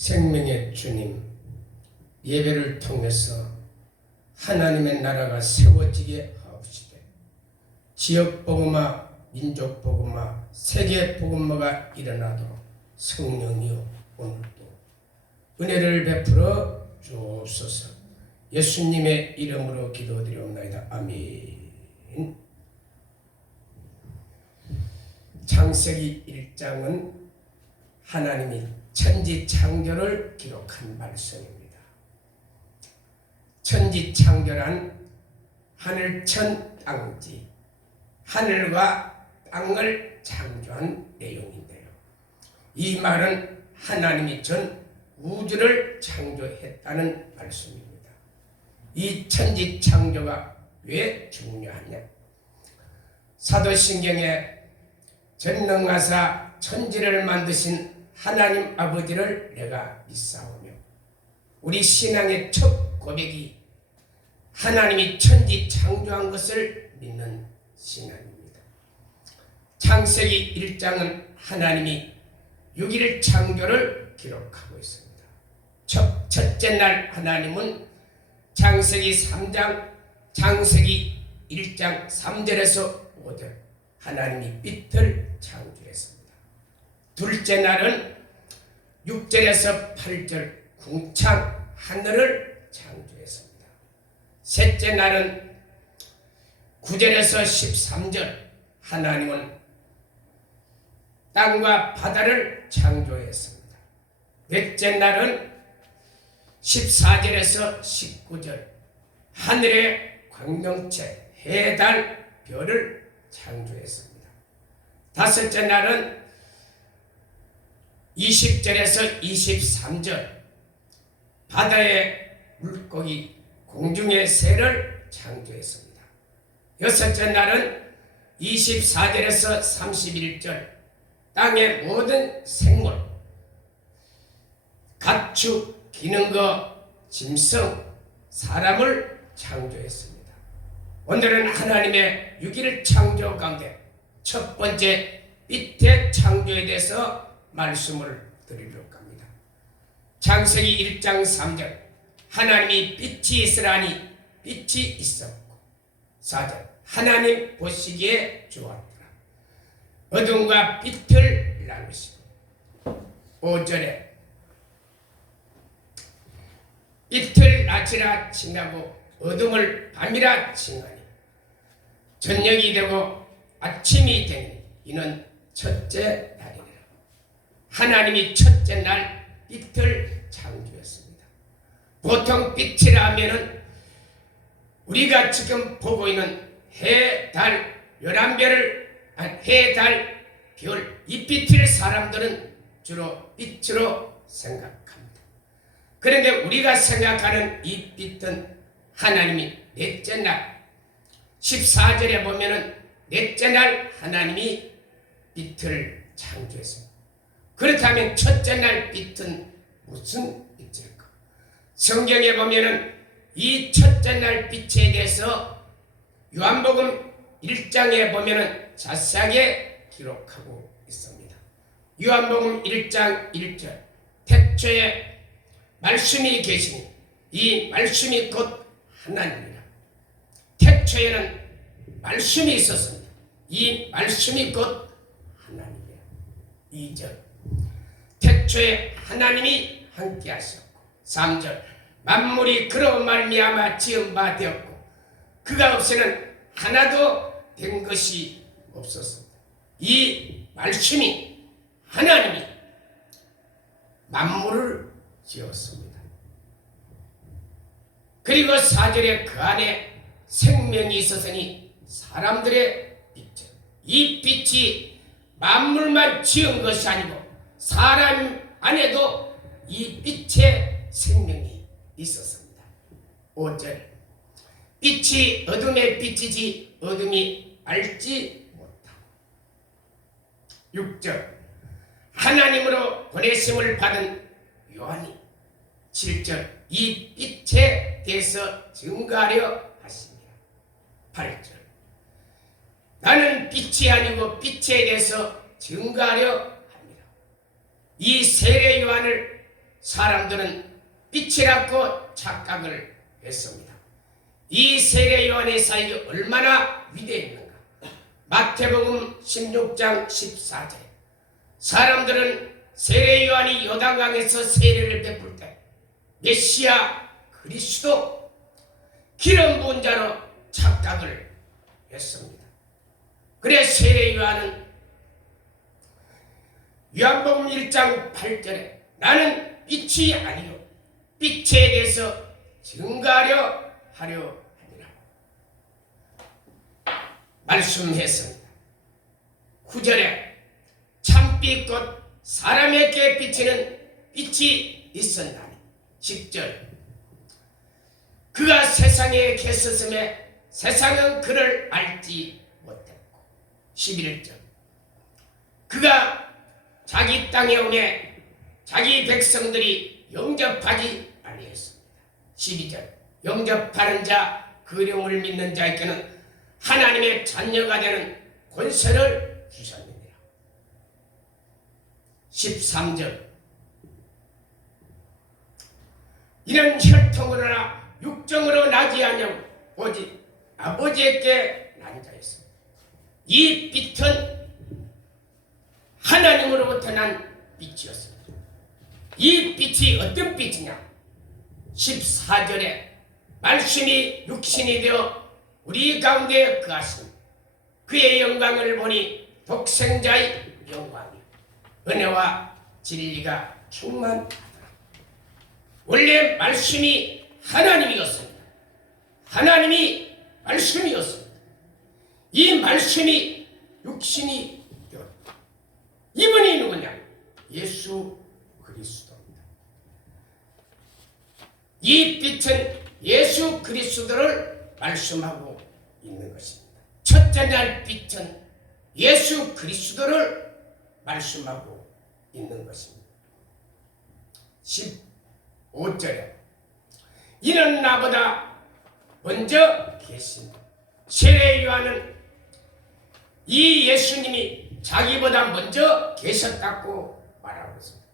생명의 주님, 예배를 통해서 하나님의 나라가 세워지게 하옵시되 지역복음화, 민족복음화, 세계복음화가 일어나도록 성령이여 오늘도 은혜를 베풀어 주옵소서. 예수님의 이름으로 기도드리옵나이다. 아멘. 창세기 1장은 하나님이 천지 창조를 기록한 말씀입니다. 천지 창조란 하늘천 땅지, 하늘과 땅을 창조한 내용인데요. 이 말은 하나님이 전 우주를 창조했다는 말씀입니다. 이 천지 창조가 왜 중요하냐? 사도신경에 전능하사 천지를 만드신 하나님 아버지를 내가 믿사오며, 우리 신앙의 첫 고백이 하나님이 천지 창조한 것을 믿는 신앙입니다. 창세기 1장은 하나님이 6일 창조를 기록하고 있습니다. 첫째 날 하나님은 창세기 3장, 창세기 1장 3절에서 5절 하나님이 빛을 창조했습니다. 둘째 날은 6절에서 8절 궁창 하늘을 창조했습니다. 셋째 날은 9절에서 13절 하나님은 땅과 바다를 창조했습니다. 넷째 날은 14절에서 19절 하늘의 광명체, 해, 달, 별을 창조했습니다. 다섯째 날은 20절에서 23절 바다의 물고기, 공중의 새를 창조했습니다. 여섯째 날은 24절에서 31절 땅의 모든 생물, 가축, 기능거, 짐승, 사람을 창조했습니다. 오늘은 하나님의 6일 창조 가운데 첫 번째 빛의 창조에 대해서 말씀을 드리려고 합니다. 창세기 1장 3절 하나님이 빛이 있으라니 빛이 있었고, 4절 하나님 보시기에 좋았더라. 어둠과 빛을 나누시고, 5절에 빛을 낮이라 칭하고 어둠을 밤이라 칭하니 저녁이 되고 아침이 되니 이는 첫째 날이라. 하나님이 첫째 날 빛을 창조했습니다. 보통 빛이라 하면은 우리가 지금 보고 있는 해, 달, 11별을, 해, 달, 별, 이 빛을 사람들은 주로 빛으로 생각합니다. 그런데 우리가 생각하는 이 빛은 하나님이 넷째 날 14절에 보면은 넷째 날 하나님이 빛을 창조했습니다. 그렇다면 첫째 날 빛은 무슨 빛일까? 성경에 보면은 이 첫째 날 빛에 대해서 요한복음 1장에 보면은 자세하게 기록하고 있습니다. 요한복음 1장 1절 태초에 말씀이 계시니 이 말씀이 곧 하나님이라. 태초에는 말씀이 있었습니다. 이 말씀이 곧 하나님이라. 2절 태초에 하나님이 함께 하셨고, 3절 만물이 그로 말미암아 지은 바 되었고 그가 없이는 하나도 된 것이 없었습니다. 이 말씀이 하나님이 만물을 지었습니다. 그리고 4절에 그 안에 생명이 있었으니 사람들의 빛, 이 빛이 만물만 지은 것이 아니고 사람 안에도 이 빛의 생명이 있었습니다. 5절 빛이 어둠의 빛이지 어둠이 알지 못하고. 6절 하나님으로 보내심을 받은 요한이 7절 이 빛에 대해서 증거하려 하십니다. 8절 나는 빛이 아니고 빛에 대해서 증거하려 합니다. 이 세례 요한을 사람들은 빛이라고 착각을 했습니다. 이 세례 요한의 사역이 얼마나 위대했는가. 마태복음 16장 14절 사람들은 세례 요한이 요단강에서 세례를 베풀 때 메시아 그리스도 기름 부은 자로 착각을 했습니다. 그래 세례 요한은 요한복음 1장 8절에 나는 빛이 아니요 빛에 대해서 증거하려 하려 하니라 말씀했습니다. 9절에 참빛 곧 사람에게 비치는 빛이 있었나니 10절 그가 세상에 계셨음에 세상은 그를 알지 못했고 11절 그가 자기 땅에 오매 자기 백성들이 영접하지 아니했습니다. 12절 영접하는 자 그 이름을 믿는 자에게는 하나님의 자녀가 되는 권세를 주셨느니라. 13절 이는 혈통으로나 육정으로 나지 아니하고 오직 아버지에게 난 자였습니다. 이 빛은 하나님으로부터 난 빛이었습니다. 이 빛이 어떤 빛이냐? 14절에 말씀이 육신이 되어 우리 가운데 거하시니 그의 영광을 보니 독생자의 영광이요 은혜와 진리가 충만하더라. 원래 말씀이 하나님이었습니다. 하나님이 말씀이었습니다. 이 말씀이 육신이 되었다. 이분이 누구냐? 예수 그리스도입니다. 이 빛은 예수 그리스도를 말씀하고 있는 것입니다. 첫째 날 빛은 예수 그리스도를 말씀하고 있는 것입니다. 15절에 이는 나보다 먼저 계신 세례 요한은 이 예수님이 자기보다 먼저 계셨다고 말하고 있습니다.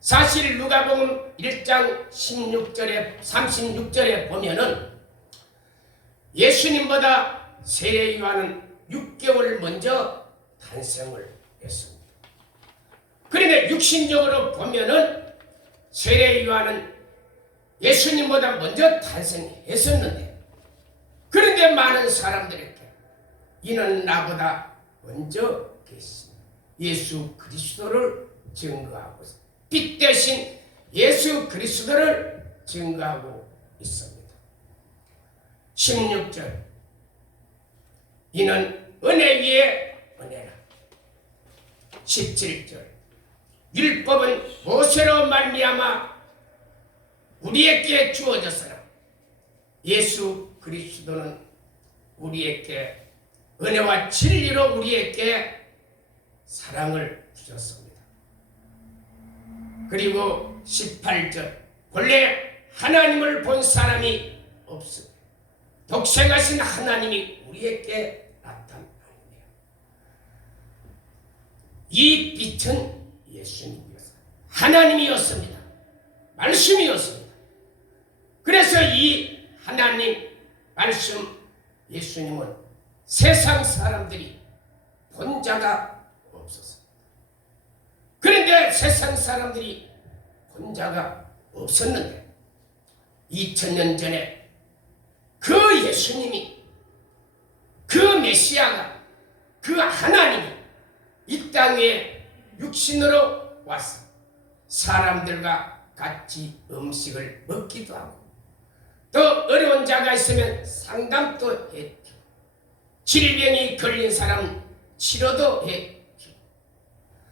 사실 누가복음 1장 16절에 36절에 보면은 예수님보다 세례 요한은 6개월 먼저 탄생을 했습니다. 그런데 육신적으로 보면은 세례 요한은 예수님보다 먼저 탄생했었는데 그런데 많은 사람들에게 이는 나보다 먼저 계신 예수 그리스도를 증거하고 있습니다. 빛 대신 예수 그리스도를 증거하고 있습니다. 16절 이는 은혜 위에 은혜라. 17절 율법은 모세로 말미암아 우리에게 주어졌으나 예수 그리스도는 우리에게 은혜와 진리로 우리에게 사랑을 주셨습니다. 그리고 18절 본래 하나님을 본 사람이 없으며 독생하신 하나님이 우리에게 나타나느니라. 이 빛은 예수님이었습니다. 하나님이었습니다. 말씀이었습니다. 그래서 이 하나님 말씀 예수님은 세상 사람들이 본 자가 없었습니다. 그런데 세상 사람들이 본 자가 없었는데 2000년 전에 그 예수님이 그 메시아가 그 하나님이 이 땅에 육신으로 와서 사람들과 같이 음식을 먹기도 하고 또 어려운 자가 있으면 상담도 했고 질병이 걸린 사람 치료도 했고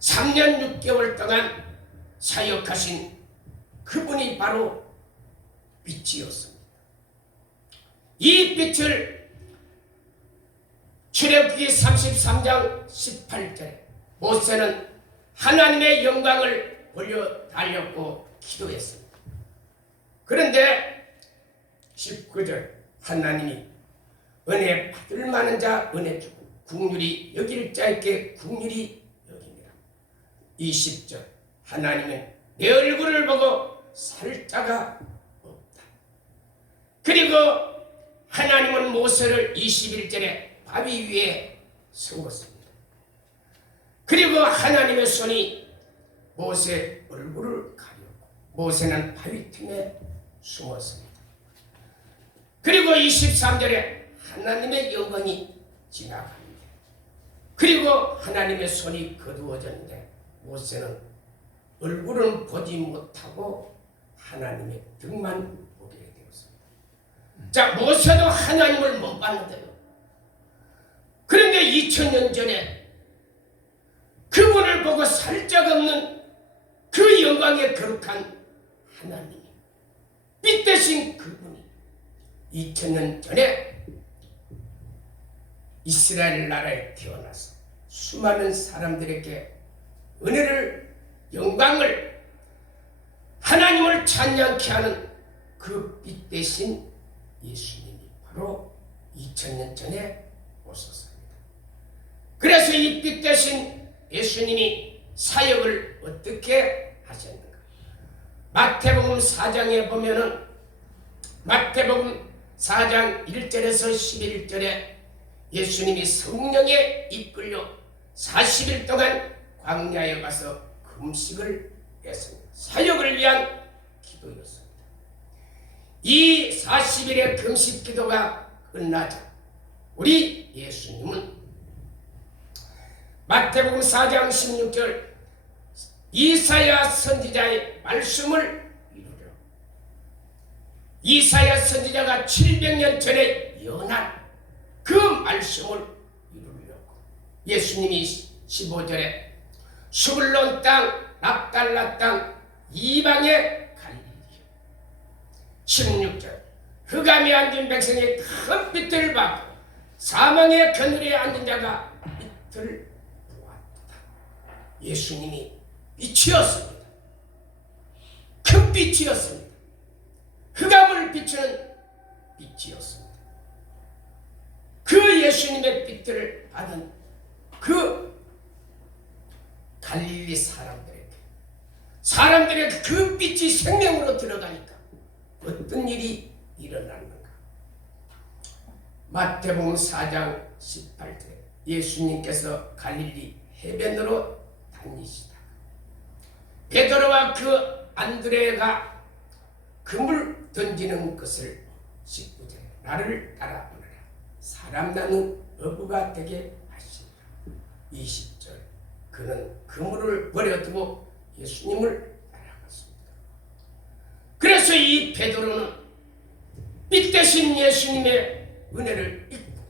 3년 6개월 동안 사역하신 그분이 바로 빛이었습니다. 이 빛을 출애굽기 33장 18절에 모세는 하나님의 영광을 보려 달렸고 기도했습니다. 그런데 19절 하나님이 은혜 받을 만한 자 은혜 주고 국률이 여길 자에게 국률이 여깁니다. 20절 하나님은 내 얼굴을 보고 살 자가 없다. 그리고 하나님은 모세를 21절에 바위 위에 세웠습니다. 그리고 하나님의 손이 모세 얼굴을 가렸고 모세는 바위 틈에 숨었습니다. 그리고 23절에 하나님의 영광이 지나갑니다. 그리고 하나님의 손이 거두어졌는데 모세는 얼굴은 보지 못하고 하나님의 등만 보게 되었습니다. 자, 모세도 하나님을 못 봤는데요. 그런데 2000년 전에 그분을 보고 살짝 없는 그 영광의 거룩한 하나님이 빛 대신 그분이 2000년 전에 이스라엘 나라에 태어나서 수많은 사람들에게 은혜를 영광을 하나님을 찬양케 하는 그 빛 대신 예수님이 바로 2000년 전에 오셨습니다. 그래서 이 빛 대신 예수님이 사역을 어떻게 하셨는가? 마태복음 4장에 보면은 마태복음 4장 1절에서 11절에 예수님이 성령에 이끌려 40일 동안 광야에 가서 금식을 했습니다. 사역을 위한 기도였습니다. 이 40일의 금식 기도가 끝나자 우리 예수님은 마태복음 4장 16절 이사야 선지자의 말씀을 이루려 이사야 선지자가 700년 전에 예언한 그 말씀을 이루려고 예수님이 15절에 수불론 땅, 납달라 땅, 이방의 갈릴리요 16절 흑암에 앉은 백성의 큰 빛을 받고 사망의 그늘에 앉은 자가 빛을 보았다. 예수님이 빛이었습니다. 큰 빛이었습니다. 흑암을 비추는 빛이었습니다. 그 예수님의 빛을 받은 그 갈릴리 사람들에게 그 빛이 생명으로 들어가니까 어떤 일이 일어났는가? 마태복음 4장 18절에 예수님께서 갈릴리 해변으로 다니시다 베드로와 그 안드레가 그물 던지는 것을 19절에 나를 따라오너라 사람 나는 어부가 되게 하시니라 20절 그는 그물을 버려두고 예수님을 따라갔습니다. 그래서 이 베드로는 빛 대신 예수님의 은혜를 잊고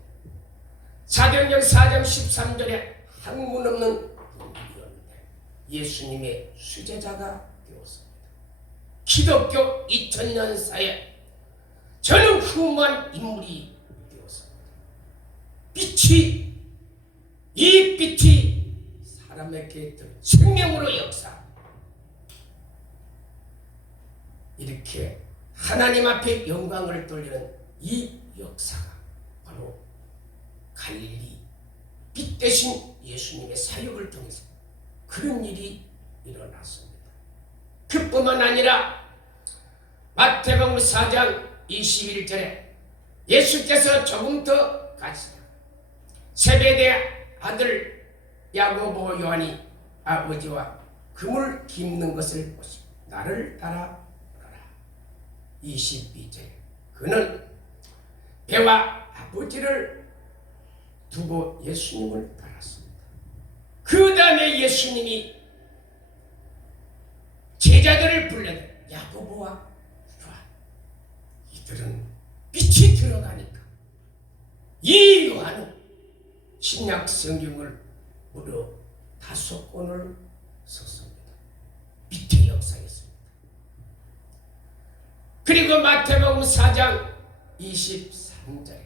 사도행전 4장 13절에 학문 없는 분이었는데 예수님의 수제자가 되었습니다. 기독교 2000년사에 저는 훌륭한 인물이 되었습니다. 이 빛이 사람에게 생명으로 역사 이렇게 하나님 앞에 영광을 돌리는 이 역사가 바로 갈릴리 빛 대신 예수님의 사역을 통해서 그런 일이 일어났습니다. 그뿐만 아니라 마태복음 4장 21절에 예수께서 조금 더 가시다 세베대 아들 야고보 요한이 아버지와 그물 깁는 것을 보시고 나를 따라오라 22절에 그는 배와 아버지를 두고 예수님을 따랐습니다. 그 다음에 예수님이 제자들을 불러내 야고보와 요한 이들은 빛이 들어가니까 이 요한은 신약 성경을 무려 5권을 썼습니다. 빛의 역사였습니다. 그리고 마태복음 4장 23절에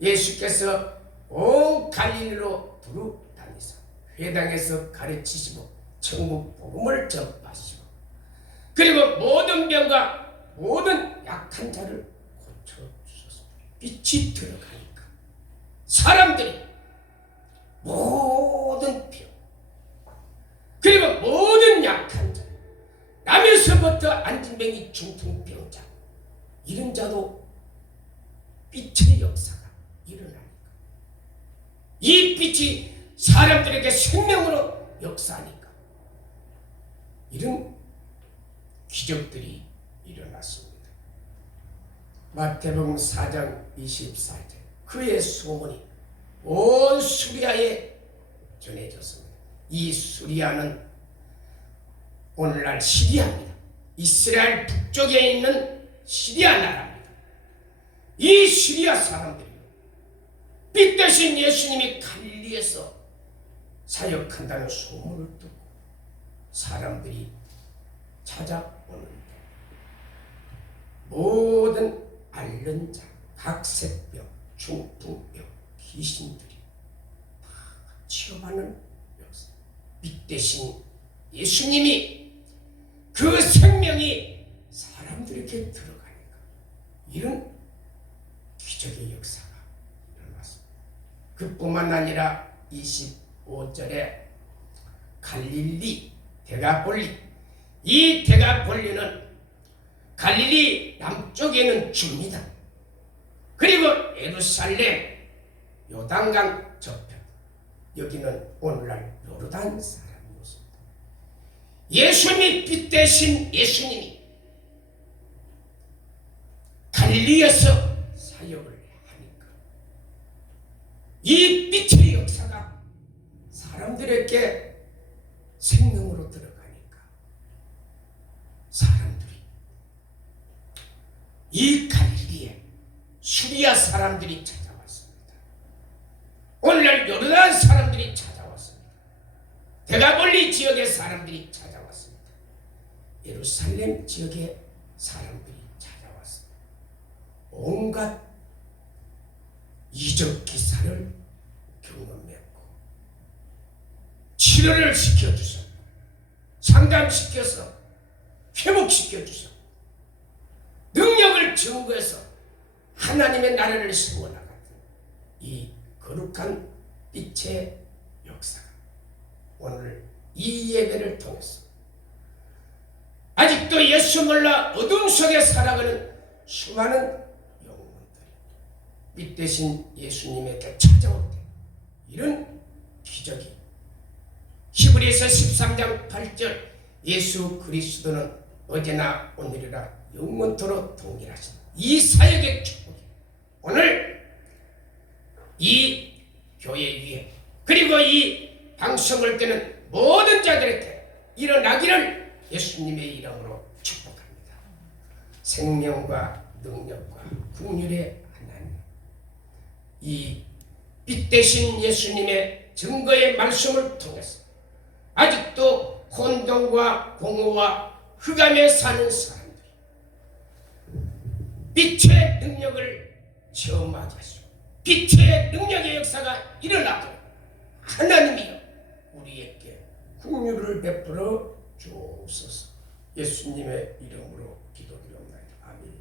예수께서 온 갈릴리로 두루 다니사 회당에서 가르치시고 천국 복음을 전파하시고 그리고 모든 병과 모든 약한 자를 고쳐주셨습니다. 빛이 들어가니까 사람들이 모든 병 그리고 모든 약한 자 어려서부터 안진뱅이 중풍병자 이런 자도 빛의 역사가 일어나니까 이 빛이 사람들에게 생명으로 역사하니까 이런 기적들이 일어났습니다. 마태복음 4장 24절 그의 소문이 온 수리아에 전해졌습니다. 이 수리아는 오늘날 시리아입니다. 이스라엘 북쪽에 있는 시리아 나라입니다. 이 시리아 사람들이 빛 대신 예수님이 갈릴리에서 사역한다는 소문을 듣고 사람들이 찾아오는데 모든 앓는 자, 각색병, 중풍병, 귀신들이 다 치료받는 역사. 빛 대신 예수님이 그 생명이 사람들에게 들어가니까 이런 기적의 역사가 일어났습니다. 그뿐만 아니라 25절에 갈릴리, 데가볼리 이 데가볼리는 갈릴리 남쪽에는 줍니다. 그리고 예루살렘, 요단강 저편 여기는 오늘날 요르단 사람이었습니다. 예수님이 빛 대신 예수님이 갈릴리에서 사역을 하니까 이 빛의 역사가 사람들에게 생명으로 들어가니까 사람들이 이 갈릴리에 수리아 사람들이 찾아왔습니다. 오늘날 요르단 사람들이 찾아왔습니다. 데가볼리 지역의 사람들이 찾아왔습니다. 예루살렘 지역의 사람들이 찾아왔습니다. 온갖 이적 기사를 경험했고 치료를 시켜주셨고 상담시켜서 회복시켜주셨고 능력을 증거해서 하나님의 나라를 세워나가는 이 거룩한 빛의 역사가 오늘 이 예배를 통해서 아직도 예수 몰라 어둠 속에 살아가는 수많은 영혼들이 빛 대신 예수님에게 찾아올 때 이런 기적이 히브리서 13장 8절 예수 그리스도는 어제나 오늘이라 영원토록 동일하신 이 사역의 축복이 오늘 이 교회 위에 그리고 이 방송을 듣는 모든 자들에게 일어나기를 예수님의 이름으로 축복합니다. 생명과 능력과 긍휼의 하나님 이 빛 대신 예수님의 증거의 말씀을 통해서 아직도 혼돈과 공허와 흑암에 사는 사람들이 빛의 능력을 체험하게 하시고 빛의 능력의 역사가 일어나도록 하나님이여 우리에게 긍휼을 베풀어 주옵소서. 예수님의 이름으로 기도드립니다. 아멘.